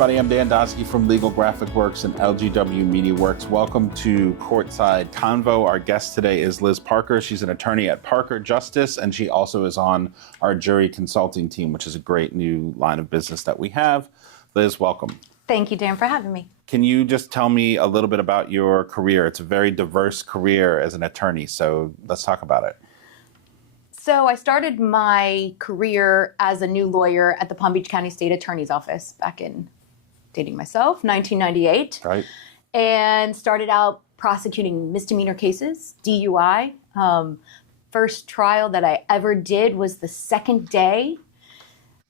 everybody. I'm Dan Doskey from Legal Graphic Works and LGW Media Works. Welcome to Courtside Convo. Our guest today is Liz Parker. She's an attorney at Parker Justice, and she also is on our jury consulting team, which is a great new line of business that we have. Liz, welcome. Thank you, Dan, for having me. Can you just tell me a little bit about your career? It's a very diverse career as an attorney, so let's talk about it. So I started my career as a new lawyer at the Palm Beach County State Attorney's Office back in, dating myself, 1998. Right. And started out prosecuting misdemeanor cases, DUI. First trial that I ever did was the second day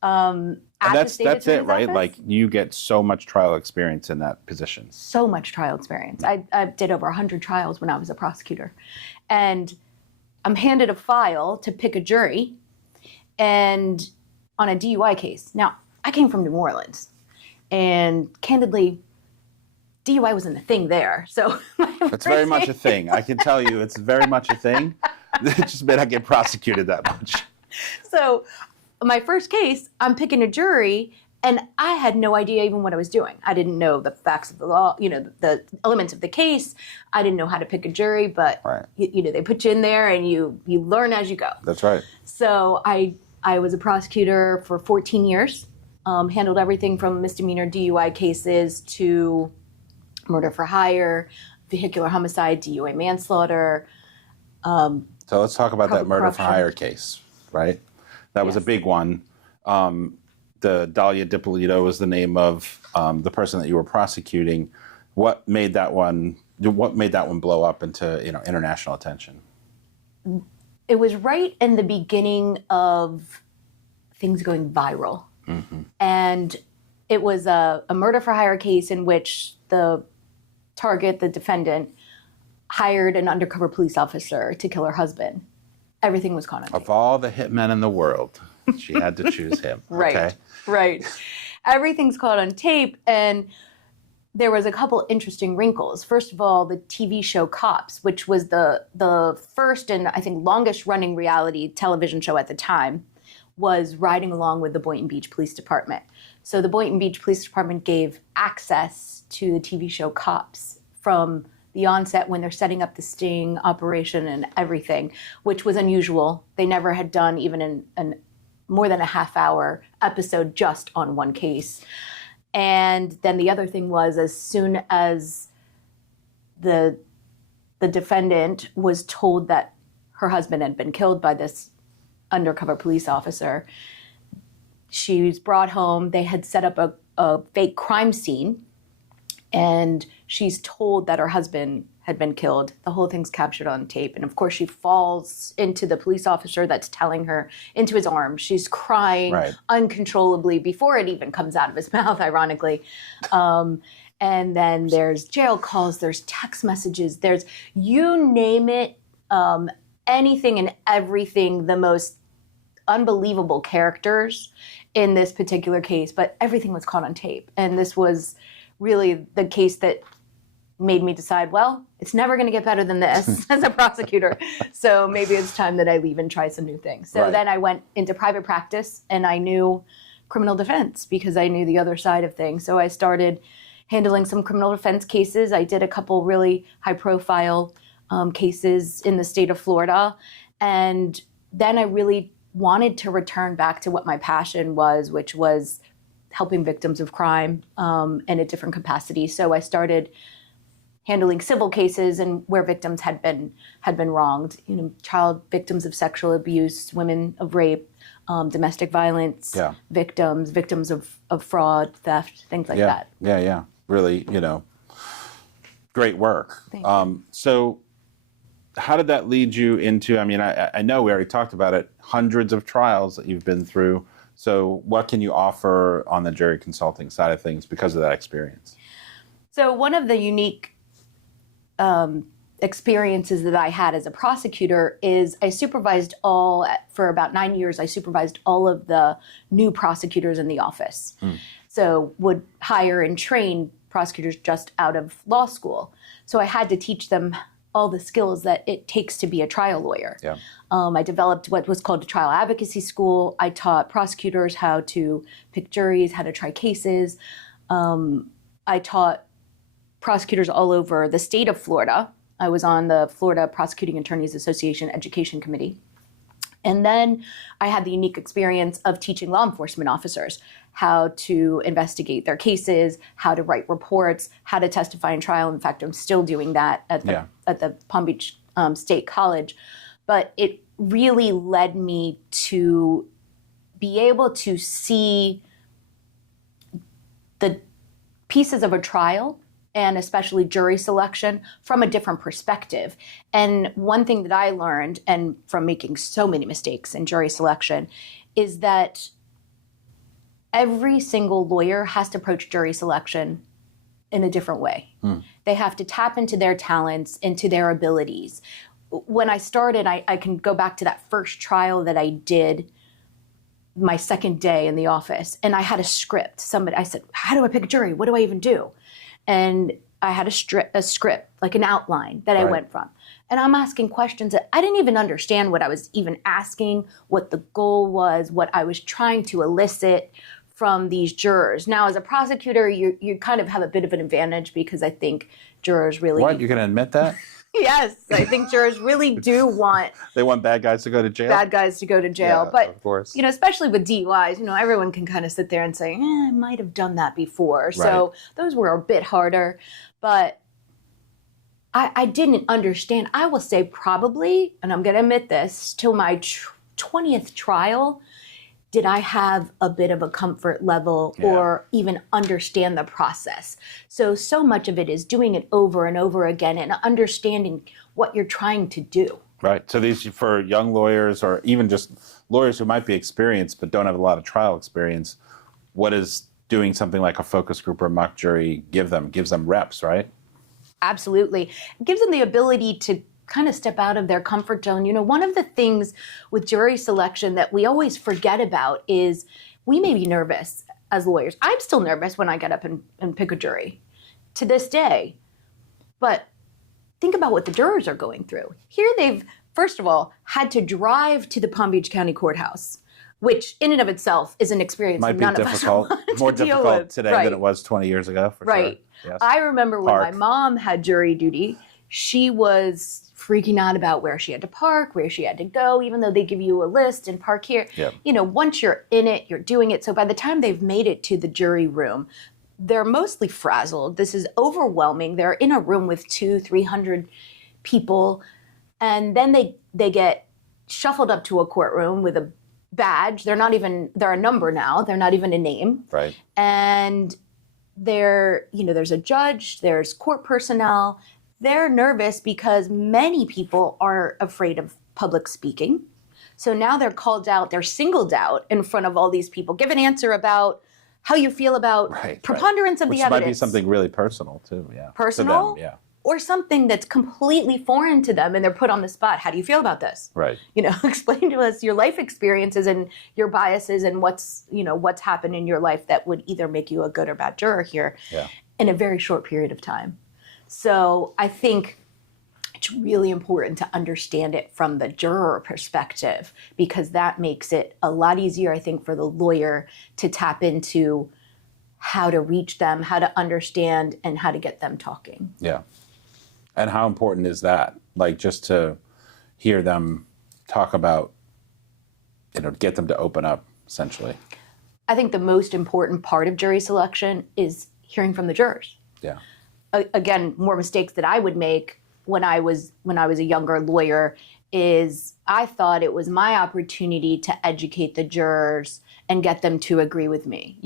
at the State Attorney's it, right? Office. Like, you get so much trial experience in that position. So much trial experience. I did over 100 trials when I was a prosecutor. And I'm handed a file to pick a jury and on a DUI case. Now, I came from New Orleans, and candidly, DUI wasn't a thing there. So it's very much a thing. I can tell you it's very much a thing. It just may not get prosecuted that much. So my first case, I'm picking a jury, and I had no idea even what I was doing. I didn't know the facts of the law, the elements of the case. I didn't know how to pick a jury, but right. They put you in there and you learn as you go. That's right. So I was a prosecutor for 14 years, handled everything from misdemeanor DUI cases to murder for hire, vehicular homicide, DUI manslaughter. So let's talk about that murder for hire case, right? That was a big one. The Dalia Dippolito was the name of the person that you were prosecuting. What made that one blow up into international attention? It was right in the beginning of things going viral, and it was a murder for hire case in which the target, the defendant, hired an undercover police officer to kill her husband. Everything was caught on tape. Of all the hitmen in the world, she had to choose him. Right. Okay. Right. Everything's caught on tape, and there was a couple interesting wrinkles. First of all, the TV show Cops, which was the first and I think longest running reality television show at the time, was riding along with the Boynton Beach Police Department. So the Boynton Beach Police Department gave access to the TV show Cops from the onset when they're setting up the sting operation and everything, which was unusual. They never had done even an more than a half-hour episode just on one case. And then the other thing was, as soon as the defendant was told that her husband had been killed by this undercover police officer, she was brought home. They had set up a fake crime scene, and she's told that her husband had been killed. The whole thing's captured on tape. And of course, she falls into the police officer that's telling her, into his arms. She's crying uncontrollably before it even comes out of his mouth, ironically. And then there's jail calls, there's text messages, there's, you name it, anything and everything, the most unbelievable characters in this particular case, but everything was caught on tape. And this was really the case that made me decide, well, it's never going to get better than this as a prosecutor. So maybe it's time that I leave and try some new things. So then I went into private practice, and I knew criminal defense because I knew the other side of things. So I started handling some criminal defense cases. I did a couple really high profile cases in the state of Florida. And then I really wanted to return back to what my passion was, which was helping victims of crime in a different capacity. So I started handling civil cases and where victims had been wronged, child victims of sexual abuse, women of rape, domestic violence, victims of fraud, theft, things like that. Yeah. Really, great work. Thank you. So how did that lead you into, I know we already talked about it, hundreds of trials that you've been through. So what can you offer on the jury consulting side of things because of that experience? So one of the unique experiences that I had as a prosecutor is I supervised for about 9 years, I supervised all of the new prosecutors in the office. So would hire and train prosecutors just out of law school. So I had to teach them all the skills that it takes to be a trial lawyer. Yeah. I developed what was called a trial advocacy school. I taught prosecutors how to pick juries, how to try cases. I taught prosecutors all over the state of Florida. I was on the Florida Prosecuting Attorneys Association Education Committee. And then I had the unique experience of teaching law enforcement officers how to investigate their cases, how to write reports, how to testify in trial. In fact, I'm still doing that at the Palm Beach State College. But it really led me to be able to see the pieces of a trial, and especially jury selection, from a different perspective. And one thing that I learned, and from making so many mistakes in jury selection, is that every single lawyer has to approach jury selection in a different way. They have to tap into their talents, into their abilities. When I started, I can go back to that first trial that I did my second day in the office, and I had a script. I said, how do I pick a jury? What do I even do? And I had a script, like an outline that I went from. And I'm asking questions that I didn't even understand what I was even asking, what the goal was, what I was trying to elicit from these jurors. Now, as a prosecutor, you kind of have a bit of an advantage because I think jurors really... What? You're going to admit that? Yes, I think jurors really do want... They want bad guys to go to jail? Bad guys to go to jail. Yeah, but, of course. Especially with DUIs, everyone can kind of sit there and say, I might have done that before. Right. So those were a bit harder. But I didn't understand. I will say probably, and I'm going to admit this, till my 20th trial, did I have a bit of a comfort level or even understand the process? So much of it is doing it over and over again and understanding what you're trying to do. Right. So these, for young lawyers or even just lawyers who might be experienced but don't have a lot of trial experience, what does doing something like a focus group or mock jury give them? Gives them reps, right? Absolutely. It gives them the ability to kind of step out of their comfort zone. One of the things with jury selection that we always forget about is we may be nervous as lawyers. I'm still nervous when I get up and pick a jury to this day. But think about what the jurors are going through. Here they've, first of all, had to drive to the Palm Beach County Courthouse, which in and of itself is an experience Might be none difficult, of us want more to deal difficult with. today than it was 20 years ago, for sure. Yes. I remember when my mom had jury duty, she was freaking out about where she had to park, where she had to go, even though they give you a list and park here. Yep. Once you're in it, you're doing it. So by the time they've made it to the jury room, they're mostly frazzled. This is overwhelming. They're in a room with 200-300 people, and then they get shuffled up to a courtroom with a badge. They're a number now. They're not even a name. Right. And there's a judge, there's court personnel. They're nervous because many people are afraid of public speaking. So now they're called out, they're singled out in front of all these people. Give an answer about how you feel about preponderance of the evidence. Which might be something really personal too, yeah. Personal? To them, yeah. Or something that's completely foreign to them and they're put on the spot. How do you feel about this? Right. Explain to us your life experiences and your biases and what's happened in your life that would either make you a good or bad juror here in a very short period of time. So I think it's really important to understand it from the juror perspective because that makes it a lot easier, I think, for the lawyer to tap into how to reach them, how to understand, and how to get them talking. Yeah. And how important is that? Like just to hear them talk about, get them to open up, essentially. I think the most important part of jury selection is hearing from the jurors. Yeah. Again, more mistakes that I would make when I was a younger lawyer is I thought it was my opportunity to educate the jurors and get them to agree with me.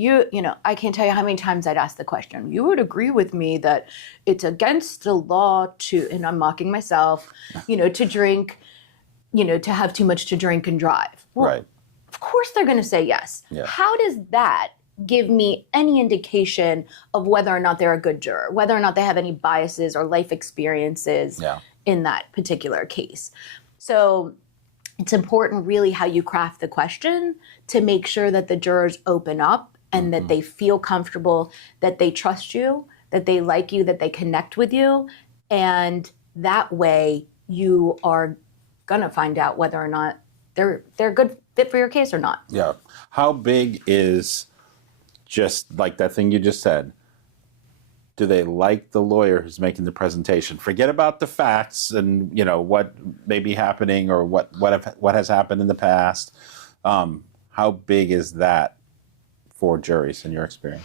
I can't tell you how many times I'd ask the question, you would agree with me that it's against the law to, and I'm mocking myself, to drink, to have too much to drink and drive. Well, right. Of course they're going to say yes. Yeah. How does that give me any indication of whether or not they're a good juror, whether or not they have any biases or life experiences in that particular case? So it's important really how you craft the question to make sure that the jurors open up and that they feel comfortable, that they trust you, that they like you, that they connect with you. And that way you are going to find out whether or not they're a good fit for your case or not. Yeah. How big is just like that thing you just said, do they like the lawyer who's making the presentation? Forget about the facts and, you know, what may be happening or what has happened in the past. How big is that for juries in your experience?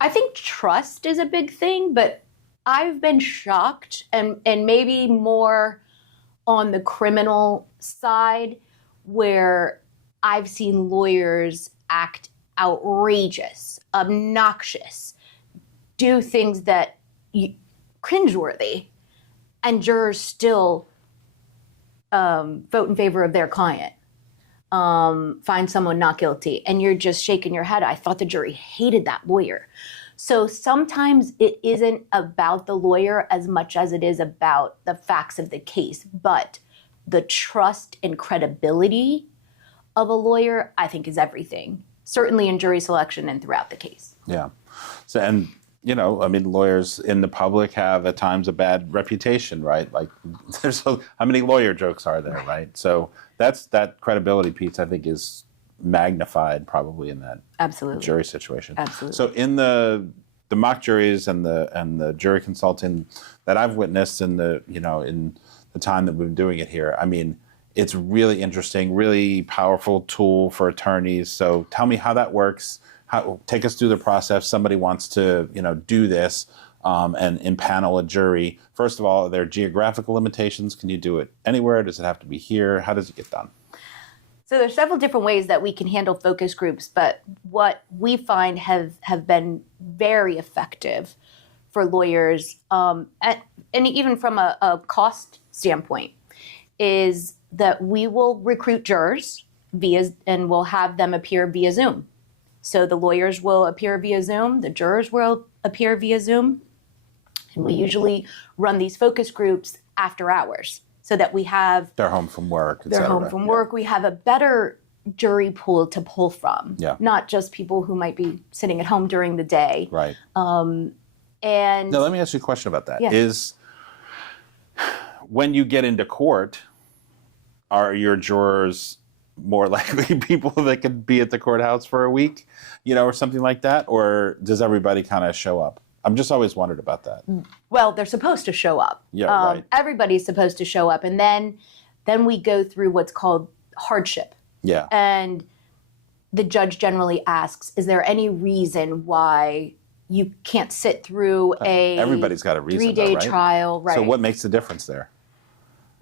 I think trust is a big thing, but I've been shocked and maybe more on the criminal side where I've seen lawyers act outrageous, obnoxious, do things that cringeworthy, and jurors still vote in favor of their client, find someone not guilty, and you're just shaking your head. I thought the jury hated that lawyer. So sometimes it isn't about the lawyer as much as it is about the facts of the case, but the trust and credibility of a lawyer, I think, is everything, certainly in jury selection and throughout the case. Yeah. So, and you know, I mean, lawyers in the public have at times a bad reputation, right? Like, how many lawyer jokes are there, right? So that credibility piece, I think, is magnified probably in that Absolutely. Jury situation. Absolutely. So in the mock juries and the jury consulting that I've witnessed in the time that we've been doing it here, I mean, it's really interesting, really powerful tool for attorneys. So tell me how that works. Take us through the process. Somebody wants to, do this and impanel a jury. First of all, are there geographical limitations? Can you do it anywhere? Does it have to be here? How does it get done? So there's several different ways that we can handle focus groups, but what we find have been very effective for lawyers, and even from a cost standpoint, is that we will recruit jurors and we'll have them appear via Zoom. So the lawyers will appear via Zoom, the jurors will appear via Zoom, and we usually run these focus groups after hours so that we have... They're home from work, et They're cetera. home from work. We have a better jury pool to pull from, not just people who might be sitting at home during the day. Right. And now, let me ask you a question about that. Yeah. Is when you get into court, are your jurors more likely people that could be at the courthouse for a week, or something like that? Or does everybody kind of show up? I'm just always wondered about that. Well, they're supposed to show up. Yeah, right. Everybody's supposed to show up. And then we go through what's called hardship. Yeah. And the judge generally asks, is there any reason why you can't sit through Everybody's got a reason, 3-day right? trial? Right. So what makes the difference there?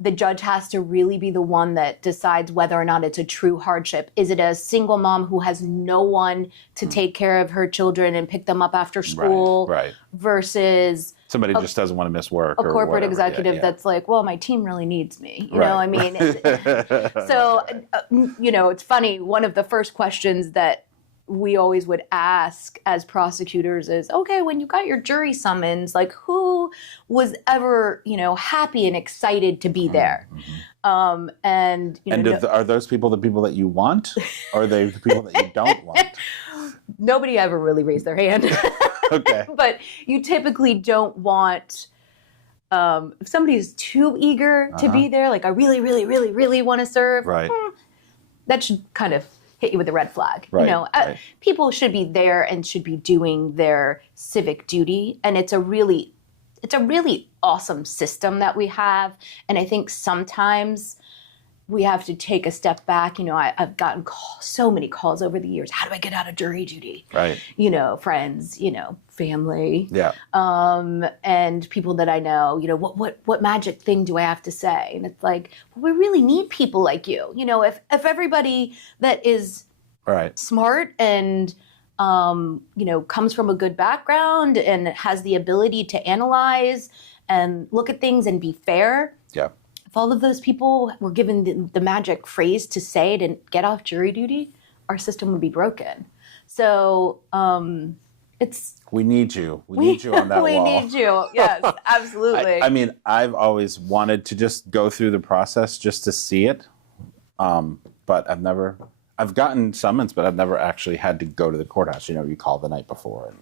The judge has to really be the one that decides whether or not it's a true hardship. Is it a single mom who has no one to take care of her children and pick them up after school? Right. Versus somebody just doesn't want to miss work. A corporate whatever. executive that's like, well, my team really needs me. You Right. know, I mean, so, it's funny. One of the first questions that we always would ask as prosecutors is, okay, when you got your jury summons, like who was ever, happy and excited to be there? Mm-hmm. Are those people the people that you want, or are they the people that you don't want? Nobody ever really raised their hand. Okay. But you typically don't want, if somebody's too eager to be there, like I really, really, really, really want to serve, right. That should kind of hit you with a red flag. Right, right. People should be there and should be doing their civic duty. And it's a really awesome system that we have. And I think sometimes we have to take a step back. I've gotten so many calls over the years. How do I get out of jury duty? Right. Friends, family. Yeah. And people that I know, what magic thing do I have to say? And it's like, well, we really need people like you. If everybody that is smart and, comes from a good background and has the ability to analyze and look at things and be fair. Yeah. If all of those people were given the magic phrase to say it and get off jury duty, our system would be broken. So we need you. We need you on that we wall. We need you. Yes, absolutely. I mean, I've always wanted to just go through the process just to see it. But I've gotten summons, but I've never actually had to go to the courthouse. You call the night before. And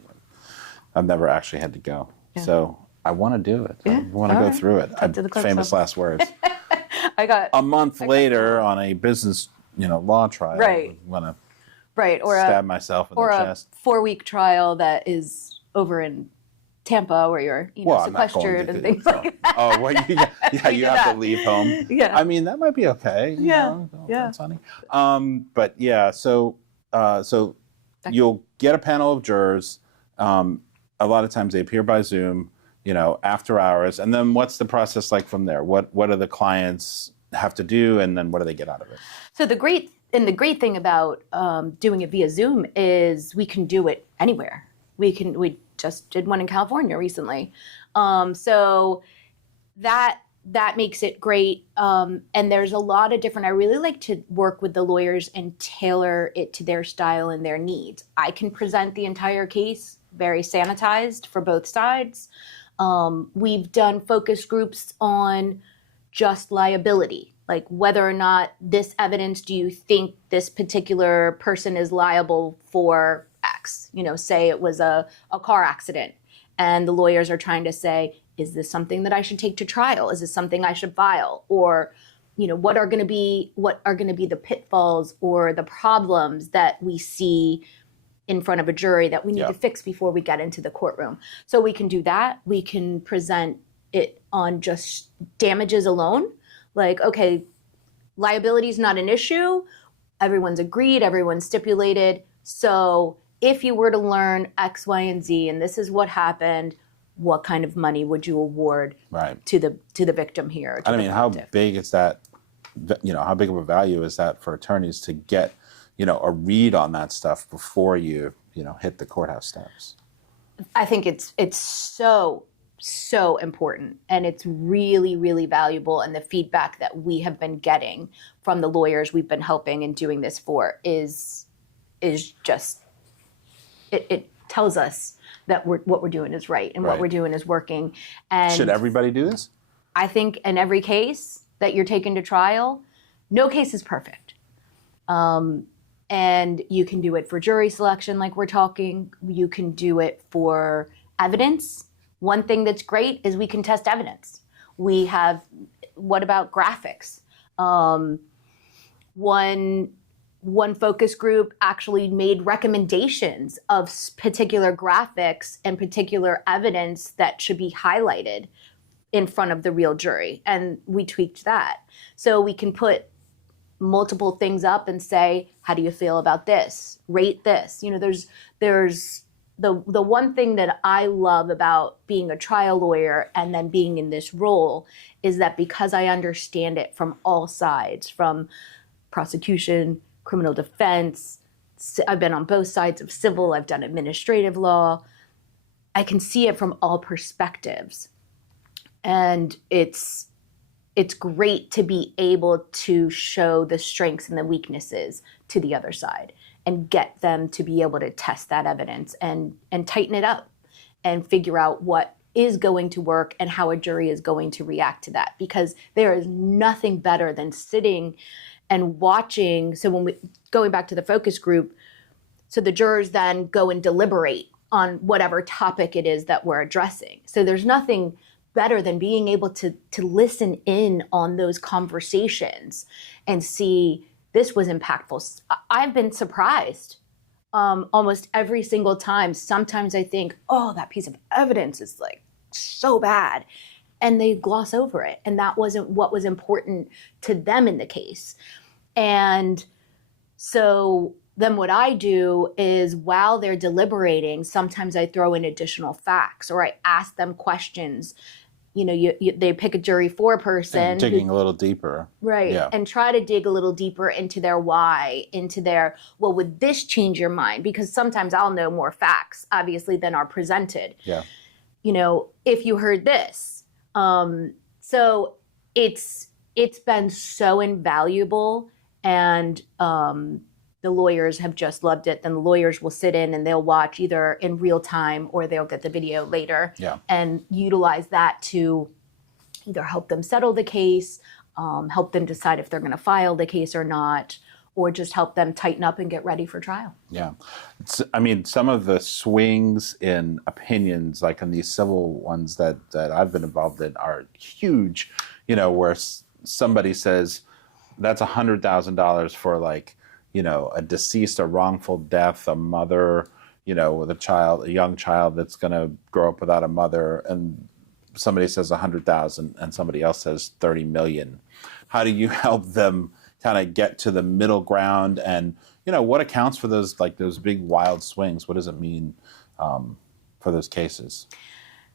I've never actually had to go. Yeah. So I want to do it. Yeah. I want to go through it. Famous last words. A month later on a business, law trial. Right. I want to Right, or stab myself in the chest. A 4-week trial that is over in Tampa where you're sequestered and things like that. Oh, well, you have to leave home. Yeah. I mean, that might be okay. You know, that's funny. But yeah, so you'll get a panel of jurors. A lot of times they appear by Zoom, after hours. And then what's the process like from there? What do the clients have to do, and then what do they get out of it? So the great thing about doing it via Zoom is we can do it anywhere. We just did one in California recently. So that makes it great. And there's a lot of different, I really like to work with the lawyers and tailor it to their style and their needs. I can present the entire case very sanitized for both sides. We've done focus groups on just liability, like whether or not this evidence, do you think this particular person is liable for X? Say it was a car accident and the lawyers are trying to say, is this something that I should take to trial? Is this something I should file? Or, what are going to be the pitfalls or the problems that we see in front of a jury that we need to fix before we get into the courtroom? So we can do that. We can present it on just damages alone. Like, okay, liability is not an issue. Everyone's agreed, everyone's stipulated. So if you were to learn X, Y, and Z, and this is what happened, what kind of money would you award to the victim here? I mean, how big is that? How big of a value is that for attorneys to get, a read on that stuff before you, hit the courthouse steps? I think it's so important, and it's really, really valuable. And the feedback that we have been getting from the lawyers we've been helping and doing this for is just, it tells us that what we're doing is right and what we're doing is working. And should everybody do this? I think in every case that you're taken to trial, no case is perfect. And you can do it for jury selection like we're talking. You can do it for evidence. One thing that's great is we can test evidence. What about graphics? One focus group actually made recommendations of particular graphics and particular evidence that should be highlighted in front of the real jury. And we tweaked that. So we can put multiple things up and say, how do you feel about this? Rate this. There's the one thing that I love about being a trial lawyer and then being in this role is that because I understand it from all sides, from prosecution, criminal defense, I've been on both sides of civil, I've done administrative law, I can see it from all perspectives. And it's great to be able to show the strengths and the weaknesses to the other side and get them to be able to test that evidence and tighten it up and figure out what is going to work and how a jury is going to react to that. Because there is nothing better than sitting and watching. So going back to the focus group, so the jurors then go and deliberate on whatever topic it is that we're addressing. So there's nothing better than being able to listen in on those conversations and see this was impactful. I've been surprised almost every single time. Sometimes I think, oh, that piece of evidence is like so bad. And they gloss over it. And that wasn't what was important to them in the case. And so then what I do is while they're deliberating, sometimes I throw in additional facts or I ask them questions. They pick a jury foreperson. And digging a little deeper. Right. Yeah. And try to dig a little deeper into their why, into their, well, would this change your mind? Because sometimes I'll know more facts, obviously, than are presented. Yeah. If you heard this. So it's been so invaluable, and the lawyers have just loved it. Then the lawyers will sit in and they'll watch either in real time or they'll get the video later and utilize that to either help them settle the case, help them decide if they're going to file the case or not, or just help them tighten up and get ready for trial. Yeah. Some of the swings in opinions, like in these civil ones that I've been involved in, are huge, where somebody says that's $100,000 for a deceased, a wrongful death, a mother, with a young child that's going to grow up without a mother, and somebody says 100,000 and somebody else says 30 million. How do you help them kind of get to the middle ground? And, what accounts for those big wild swings? What does it mean for those cases?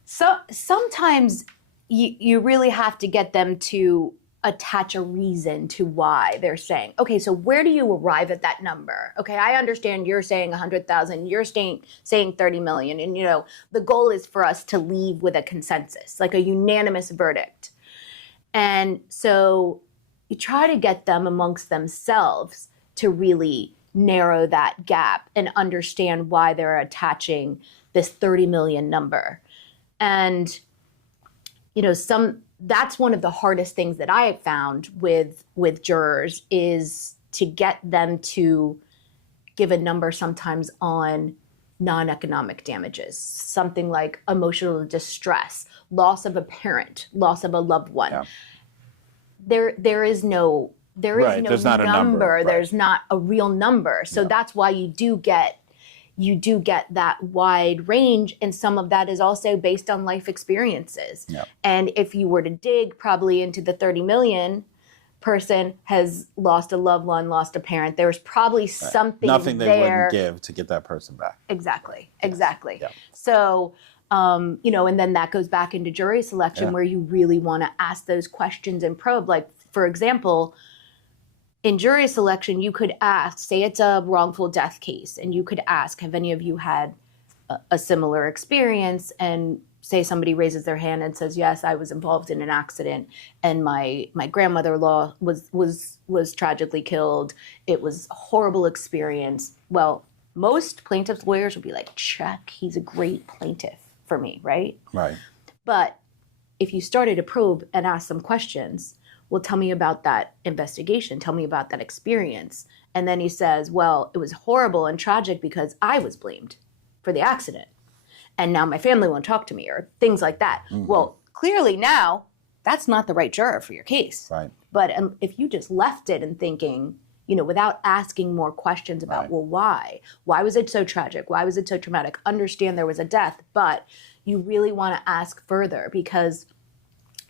So sometimes you really have to get them to attach a reason to why they're saying, okay, so where do you arrive at that number? Okay, I understand you're saying 100,000, you're saying 30 million. And, the goal is for us to leave with a consensus, like a unanimous verdict. And so you try to get them amongst themselves to really narrow that gap and understand why they're attaching this 30 million number. And, that's one of the hardest things that I have found with jurors is to get them to give a number sometimes on non-economic damages, something like emotional distress, loss of a parent, loss of a loved one. Yeah. There is no There's not a number. Right. There's not a real number. So that's why you do get that wide range, and some of that is also based on life experiences. Yep. And if you were to dig probably into the 30 million, person has lost a loved one, lost a parent, there's probably something Nothing they wouldn't give to get that person back. Exactly. Yep. So, and then that goes back into jury selection where you really want to ask those questions and probe. Like, for example, in jury selection, you could ask, say it's a wrongful death case, and you could ask, have any of you had a similar experience? And say somebody raises their hand and says, yes, I was involved in an accident, and my grandmother-in-law was tragically killed. It was a horrible experience. Well, most plaintiffs' lawyers would be like, check, he's a great plaintiff for me, right? Right. But if you started to probe and ask some questions, well, tell me about that investigation. Tell me about that experience. And then he says, well, it was horrible and tragic because I was blamed for the accident. And now my family won't talk to me, or things like that. Mm-hmm. Well, clearly now that's not the right juror for your case. Right. But if you just left it and thinking, without asking more questions about, well, why? Why was it so tragic? Why was it so traumatic? Understand there was a death, but you really want to ask further, because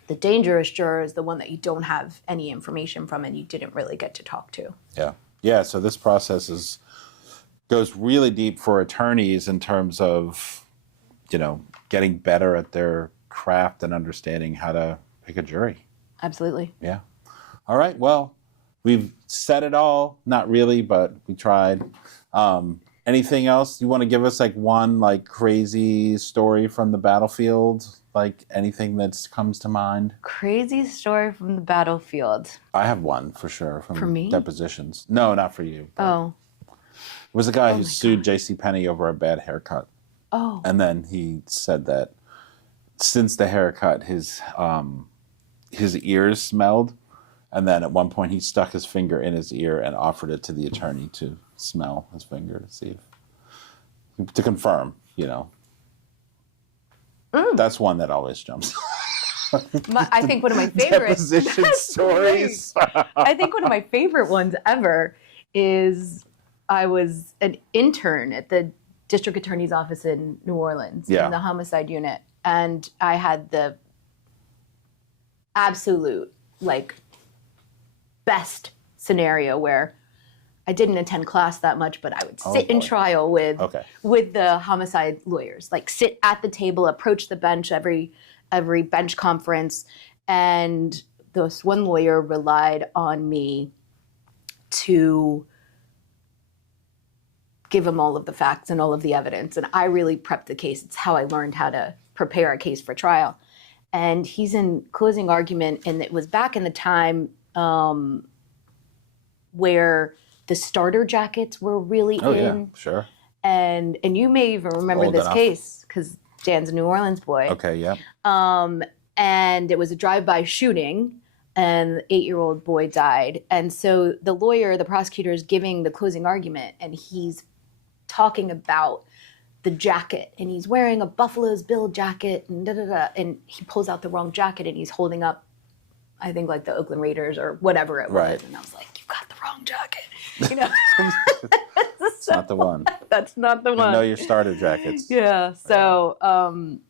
the dangerous juror is the one that you don't have any information from and you didn't really get to talk to. Yeah. Yeah. So this process goes really deep for attorneys in terms of, getting better at their craft and understanding how to pick a jury. Absolutely. Yeah. All right. Well, we've said it all. Not really, but we tried. Anything else you want to give us? Like one crazy story from the battlefield? Like anything that comes to mind? Crazy story from the battlefield. I have one for sure from for me? Depositions. No, not for you. Oh. It was a guy who sued JCPenney over a bad haircut. Oh. And then he said that since the haircut, his ears smelled. And then at one point he stuck his finger in his ear and offered it to the attorney to smell his finger to see to confirm, That's one that always jumps. I think one of my favorite deposition stories. I think one of my favorite ones ever is I was an intern at the district attorney's office in New Orleans in the homicide unit, and I had the absolute best scenario where I didn't attend class that much, but I would sit in trial with the homicide lawyers, sit at the table, approach the bench every bench conference. And this one lawyer relied on me to give him all of the facts and all of the evidence. And I really prepped the case. It's how I learned how to prepare a case for trial. And he's in closing argument, and it was back in the time where the starter jackets were really in. Yeah, sure. And you may even remember this case because Dan's a New Orleans boy. Okay, yeah. And it was a drive-by shooting, and the 8-year-old boy died. And so the lawyer, the prosecutor, is giving the closing argument, and he's talking about the jacket, and he's wearing a Buffalo's Bill jacket, and and he pulls out the wrong jacket, and he's holding up, I think, the Oakland Raiders or whatever it was. And I was like, you got the wrong jacket. You know, It's not the one. That's not the one. Know your starter jackets. Yeah. So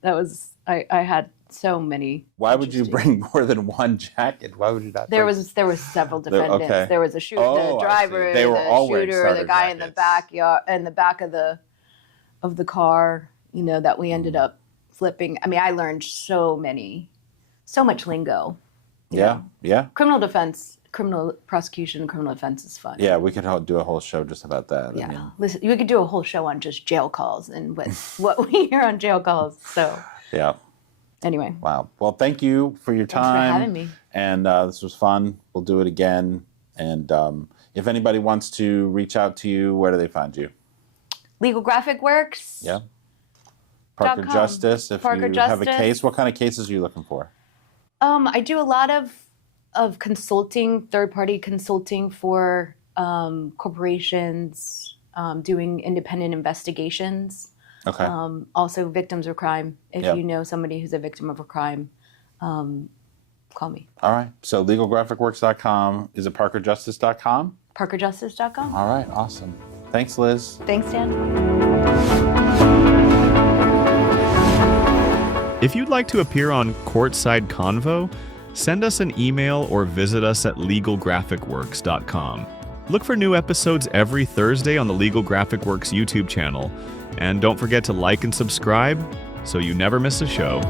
that was I had so many. Why would you bring more than one jacket? Why would you not? There was several defendants. Okay. There was a the driver, they were all the wearing shooter, starter the guy jackets. in the back of the car. You know, that we ended up flipping. I mean, I learned so much lingo. Yeah. Criminal defense, criminal prosecution, criminal defense is fun. Yeah, we could do a whole show just about that. Yeah. I mean, Listen, we could do a whole show on just jail calls and what we hear on jail calls. So. Yeah. Anyway. Wow. Well, thank you for your time. Thanks for having me. And this was fun. We'll do it again. And if anybody wants to reach out to you, where do they find you? Legal Graphic Works. Yeah. Parker Justice. If Parker you have a Justice. case, what kind of cases are you looking for? I do a lot of consulting, third-party consulting for corporations, doing independent investigations. Okay. Also victims of crime. If Yep. you know somebody who's a victim of a crime, call me. All right. So legalgraphicworks.com. Is it parkerjustice.com? ParkerJustice.com. All right. Awesome. Thanks, Liz. Thanks, Dan. If you'd like to appear on Courtside Convo, send us an email or visit us at legalgraphicworks.com. Look for new episodes every Thursday on the Legal Graphic Works YouTube channel. And don't forget to like and subscribe so you never miss a show.